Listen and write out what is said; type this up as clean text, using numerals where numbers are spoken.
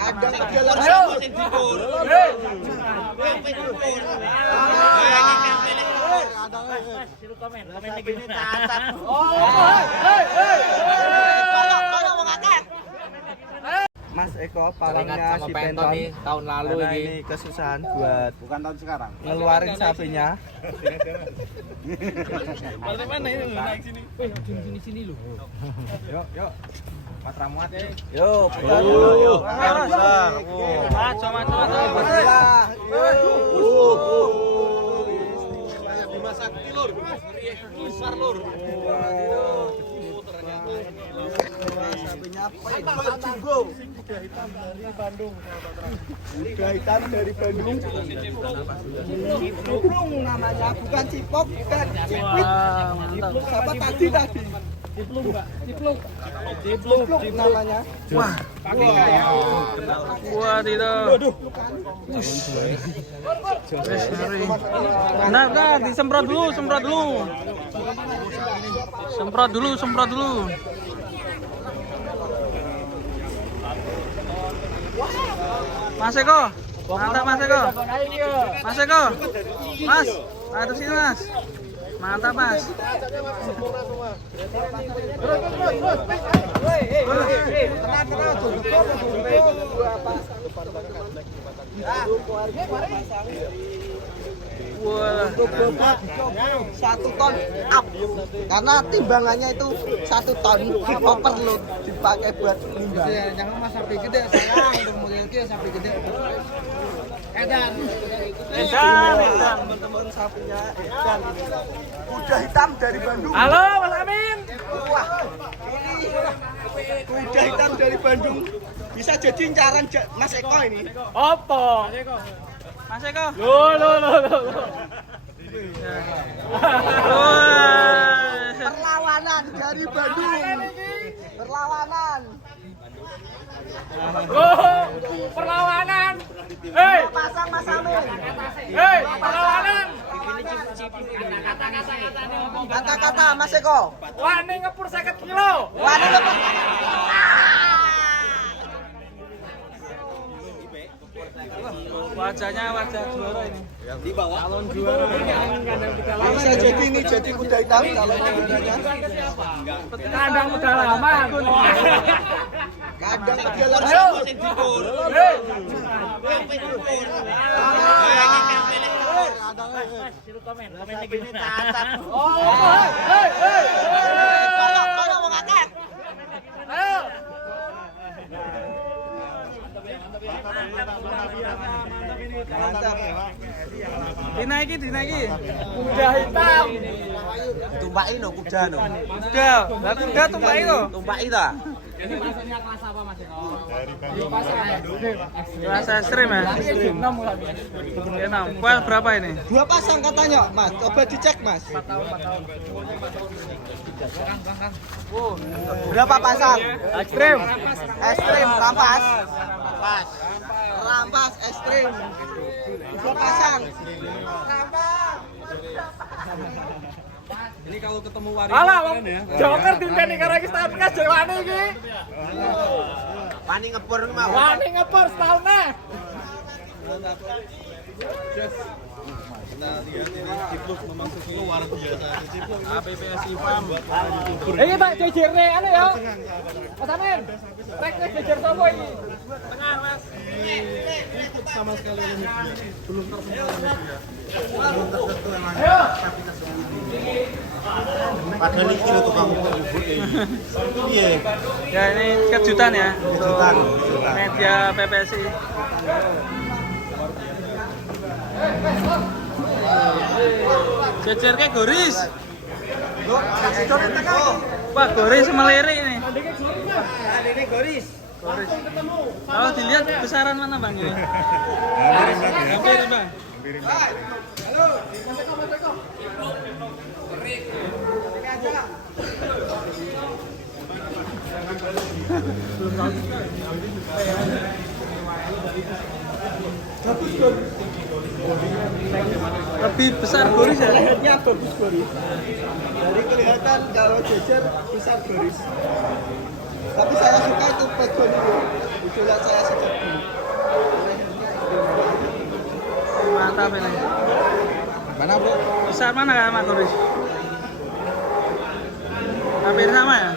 Kadang dia langsung sing dipur. Komen iki. Mas Eko palangnya si Penton nih tahun lalu ini kesusahan buat bukan tahun sekarang ngeluarin sapinya. Balik mana ini naik sini? Sini lu. Yuk. Mas Ramuat ya. Yuk, besar. Bima Sakti lur. Besar lur. Sapinya Jingo. Kuda hitam dari Bandung. Kuda hitam dari Bandung. Ciplung namanya, bukan cipok, bukan cipit. Siapa tadi? Cipluk namanya. Wah. Wah, tidak. Nah, disemprot dulu. Semprot dulu. Mas Eko. Mantap Mas Eko. Mas, aduh sini Mas. Mantap Mas. Wah, 1 ton up karena timbangannya itu 1 ton overload dipakai buat nimbang. Jangan mas sapi gede sayang untuk modelnya sapi gede. Edan. Teman-teman sapinya edan. Kuda hitam dari Bandung. halo Mas Amin. Wah, ini kuda hitam dari Bandung bisa jadi incaran Mas Eko ini. Opo? Mas Eko. Lo. Perlawanan dari Bandung. Perlawanan. Perlawanan. Hei, Pasang Mas Amin. perlawanan. Kata-kata Mas Eko. Wani ngepur 50 kilo. Wani lepas. Wajahnya wajah juara ini. Di bawah. Calon juara. Bisa jadi ini jadi kuda hitam kalau juaranya. Kandang udah lama. Kadang dia langsung sing dipur. Komen iki. Ayo. Mantap. Dinaiki. Kuda hitam. Tumpaki no kuda no. Kuda. Lah kuda tumpaki to. Tumpaki ta? Ini maksudnya kelas apa mas Eko? Kelas ekstrim ya? 6. Kuel berapa ini? 2 pasang katanya, Mas. Coba dicek, Mas. 4 tahun. Berapa pasang? Ekstrim. Ekstrim, rampas. Rampas ekstrim. 2 pasang. Ini kalau ketemu waria Alah, Joker dinteni karo iki setahun kas jewani iki. Wani ngepur mau. Wani ngepur setahun nih. Nah, lihat ini Cipluk memasuki luar biasa. Cipluk APPSI Farm. Iki tak jejerne anu ya. Mas Amin. Rek jejer sapa iki? Tengah, Mas. Ikut sama sekali ini belum tersentuh ini ya. Padahal ini kilo tukang ribut ini. Iya. Ya ini kejutan ya. Kejutan. Media PPSI. Jejer ke Goris. Pak Goris melirik ini. Ini Goris. Kalau dilihat besaran mana Bang ini? Hampir Bang. Halo. Lebih besar Goris ya? Lehernya bagus Goris. Dari kelihatan kalau jejer besar Goris. Tapi saya suka itu background itu. Idola saya sejak dulu. Sabi na. Mana bro? Besar mana kan Mak Kuris? Hampir sama ya?